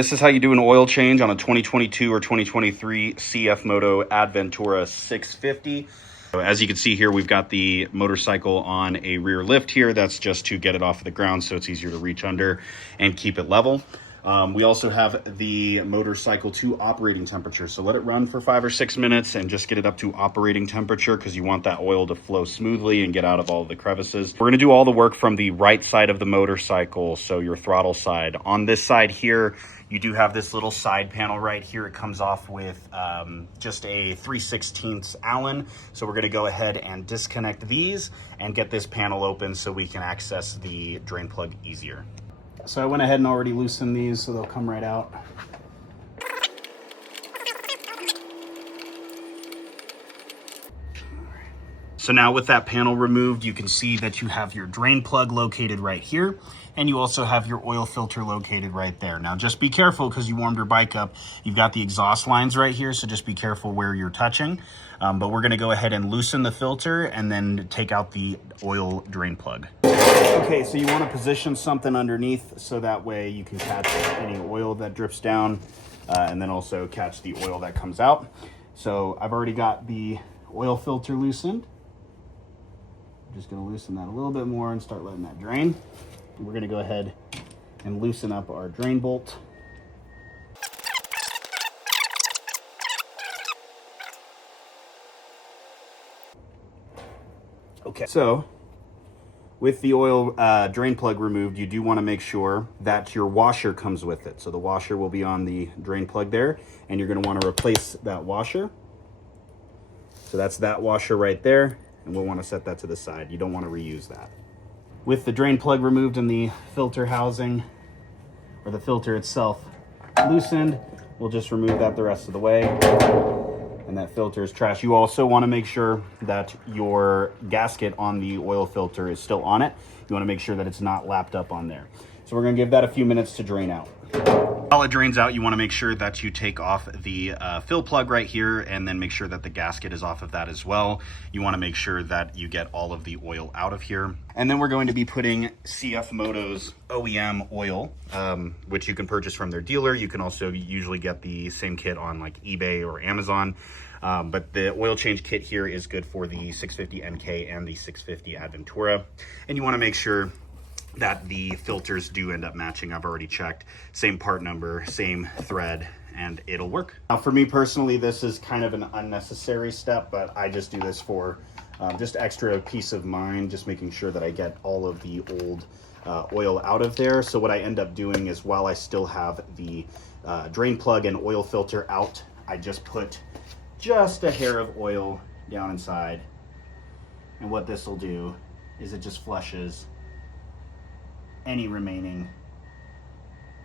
This is how you do an oil change on a 2022 or 2023 CFMOTO ADVentura 650. So as you can see here, we've got the motorcycle on a rear lift here. That's just to get it off of the ground so it's easier to reach under and keep it level. We also have the motorcycle to operating temperature. So let it run for 5 or 6 minutes and just get it up to operating temperature because you want that oil to flow smoothly and get out of all the crevices. We're gonna do all the work from the right side of the motorcycle, so your throttle side. On this side here, you do have this little side panel right here. It comes off with just a 3/16 Allen. So we're gonna go ahead and disconnect these and get this panel open so we can access the drain plug easier. So I went ahead and already loosened these so they'll come right out. So now with that panel removed, you can see that you have your drain plug located right here, and you also have your oil filter located right there. Now just be careful because you warmed your bike up. You've got the exhaust lines right here, so just be careful where you're touching. But we're gonna go ahead and loosen the filter and then take out the oil drain plug. Okay, so you wanna position something underneath so that way you can catch any oil that drips down and then also catch the oil that comes out. So I've already got the oil filter loosened. I'm just gonna loosen that a little bit more and start letting that drain. We're gonna go ahead and loosen up our drain bolt. Okay, so with the oil drain plug removed, you do want to make sure that your washer comes with it. So the washer will be on the drain plug there, and you're going to want to replace that washer. So that's that washer right there, and we'll want to set that to the side. You don't want to reuse that. With the drain plug removed and the filter housing, or the filter itself loosened, we'll just remove that the rest of the way. And that filter is trash. You also want to make sure that your gasket on the oil filter is still on it. You want to make sure that it's not lapped up on there. So we're going to give that a few minutes to drain out. While it drains out, you want to make sure that you take off the fill plug right here and then make sure that the gasket is off of that as well. You want to make sure that you get all of the oil out of here. And then we're going to be putting CFMOTO's OEM oil, which you can purchase from their dealer. You can also usually get the same kit on like eBay or Amazon. But the oil change kit here is good for the 650 NK and the 650 ADVentura. And you want to make sure that the filters do end up matching. I've already checked. Same part number, same thread, and it'll work. Now for me personally, this is kind of an unnecessary step, but I just do this for just extra peace of mind, just making sure that I get all of the old oil out of there. So what I end up doing is while I still have the drain plug and oil filter out, I just put just a hair of oil down inside. And what this will do is it just flushes any remaining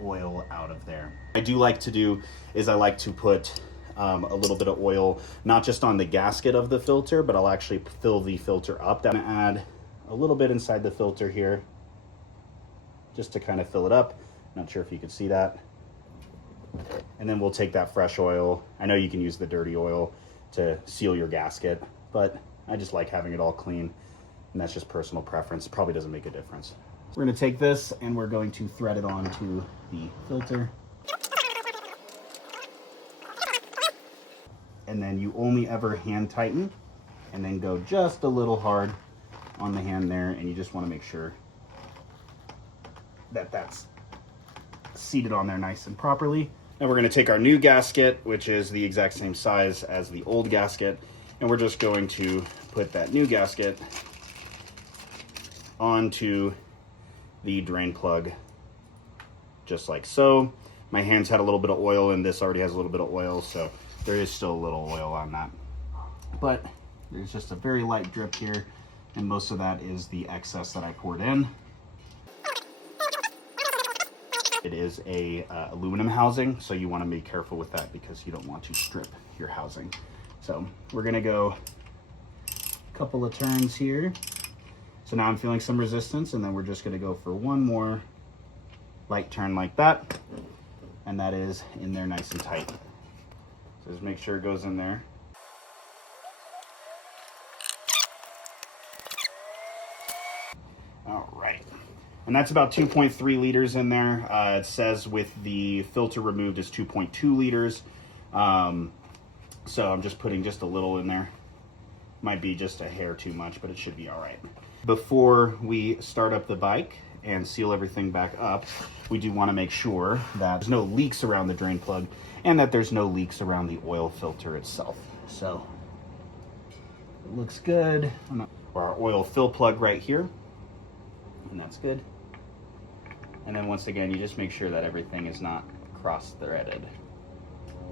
oil out of there. What I do like to do is I like to put a little bit of oil, not just on the gasket of the filter, but I'll actually fill the filter up. I'm gonna add a little bit inside the filter here, just to kind of fill it up. Not sure if you could see that. And then we'll take that fresh oil. I know you can use the dirty oil to seal your gasket, but I just like having it all clean, and that's just personal preference. It probably doesn't make a difference. We're gonna take this and we're going to thread it onto the filter. And then you only ever hand tighten and then go just a little hard on the hand there, and you just wanna make sure that that's seated on there nice and properly. Now we're gonna take our new gasket, which is the exact same size as the old gasket, and we're just going to put that new gasket onto the drain plug, just like so. My hands had a little bit of oil, and this already has a little bit of oil, so there is still a little oil on that. But there's just a very light drip here, and most of that is the excess that I poured in. It is a aluminum housing, so you want to be careful with that because you don't want to strip your housing. So we're gonna go a couple of turns here. So now I'm feeling some resistance, and then we're just gonna go for one more light turn like that, and that is in there nice and tight. So just make sure it goes in there. All right. And that's about 2.3 liters in there. It says with the filter removed is 2.2 liters. So I'm just putting just a little in there. Might be just a hair too much, but it should be all right. Before we start up the bike and seal everything back up, we do want to make sure that there's no leaks around the drain plug and that there's no leaks around the oil filter itself. So it looks good. Our oil fill plug right here, and that's good. And then once again, you just make sure that everything is not cross-threaded.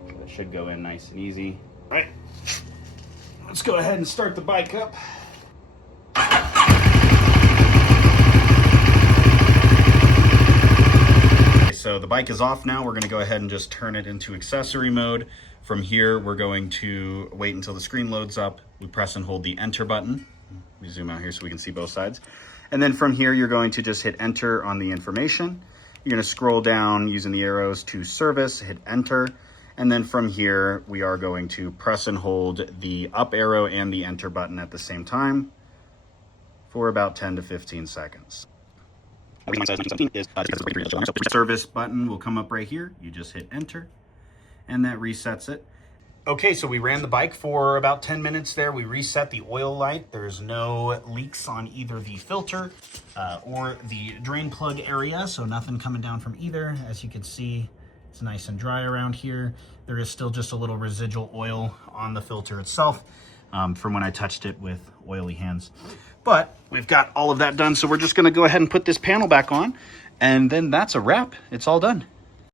So it should go in nice and easy. All right, let's go ahead and start the bike up. So the bike is off now. We're gonna go ahead and just turn it into accessory mode. From here, we're going to wait until the screen loads up. We press and hold the enter button. We zoom out here so we can see both sides. And then from here, you're going to just hit enter on the information. You're gonna scroll down using the arrows to service, hit enter. And then from here, we are going to press and hold the up arrow and the enter button at the same time for about 10 to 15 seconds. The service button will come up right here. You just hit enter and that resets it. Okay, so we ran the bike for about 10 minutes there. We reset the oil light. There's no leaks on either the filter or the drain plug area, so nothing coming down from either. As you can see, it's nice and dry around here. There is still just a little residual oil on the filter itself from when I touched it with oily hands. But we've got all of that done, so we're just gonna go ahead and put this panel back on, and then that's a wrap. It's all done.